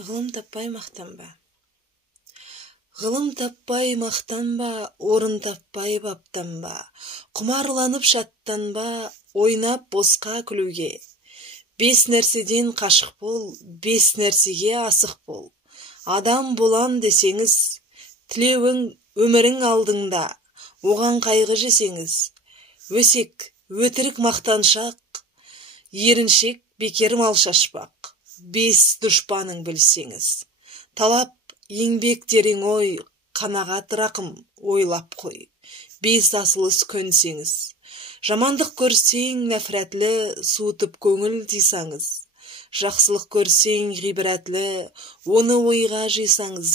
Ғылым таппай мақтанба. Ғылым таппай мақтанба, орын таппай баптанба. Құмарланып шаттанба, ойнап босқа күлуге. 5 нәрседен қашық бол, 5 нәрсеге асық бол. Адам болам десеңіз, тілеуің өмірің алдыңда. Оған қайғы жесеңіз, өсек, өтірік мақтаншақ, еріншек, бекер мал шашпақ. 5 дұшпаның білсеңіз, талап, еңбек терең ой, қанағат рақым ойлап қой. 5 асылыс көнсеңіз, жамандық көрсең нәфрәтлі, суытып көңіл тисаңыз. Жақсылық көрсең ғибратлі, оны ойға жисаңыз.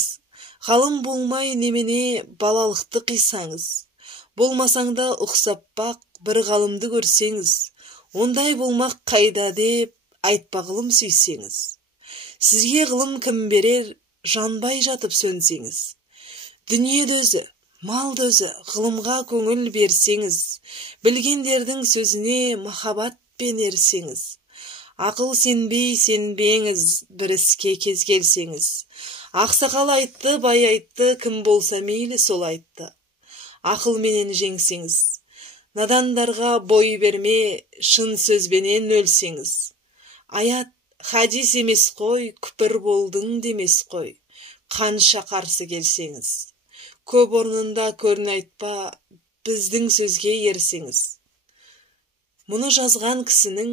Ғалым болмай немене балалықты қисаңыз. Болмасаңда ұқсап бақ, бір ғалымды көрсеңіз. Ондай болмақ қайда деп айтпа ғылым сүйсеңіз. Сізге ғылым кім берер, жанбай жатып сөнсеңіз. Дүниеде өзі, малды өзі, ғылымға көңіл берсеңіз. Білгендердің сөзіне махаббатпен ерсеңіз. Ақыл сенбей сенбеңіз, бір іске кез келсеңіз. Ақсақал айтты, бай айтты, кім болса мейлі сол айтты. Ақылменен жеңсеңіз. Надандарға бой берме, шын сөзбенен өлсеңіз. Аят, хадис емес қой, күпір болдың демес қой. Қанша қарсы келсеңіз. Көп орнында көрін айтпа, біздің сөзге ерсеңіз. Мұны жазған кісінің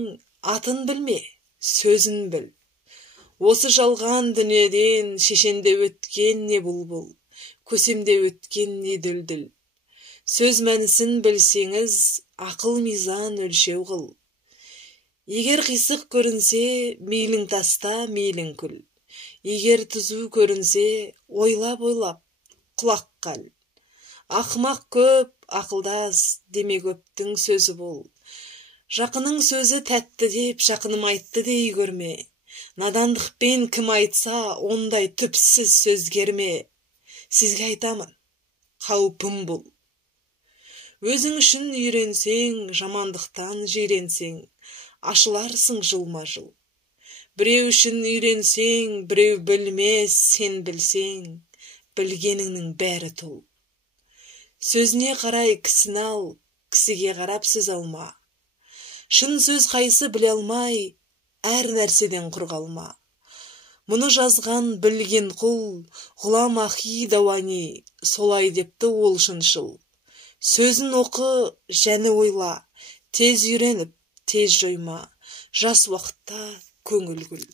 атын білме, сөзін біл. Осы жалған дүниеден шешенде өткен не бұлбұл, көсемде өткен не дүлдүл. Сөз мәнісін білсеңіз, ақыл мизан өлшеу қыл. Егер қисық көрінсе, мейлің таста, мейлің күл. Егер түзу көрінсе, ойлап-ойлап, құлақ қал. Ақымақ көп, ақылдас, деме көптің сөзі бол. Жақының сөзі тәтті деп, жақыным айтты дей көрме. Надандықпен кім айтса, ондай түпсіз сөз керме. Сізге айтамын, қаупім бұл. Өзің үшін үйренсең, жамандықтан жиренсең, ашыларсың жылма-жыл. Біреу үшін үйренсең, біреу білмес, сен білсең, білгеніңнің бәрі тұл. Сөзіне қарай кісіні ал, кісіге қарап сөз алма. Шын сөз қайсы біле алмай, әр нәрседен құр қалма. Мұны жазған білген құл, ғұлам Ахи Дауани, солай депті ол шыншыл. Сөзін оқы, және ойла, тез үйреніп, тез жойма, жас уақытта көңіл күл.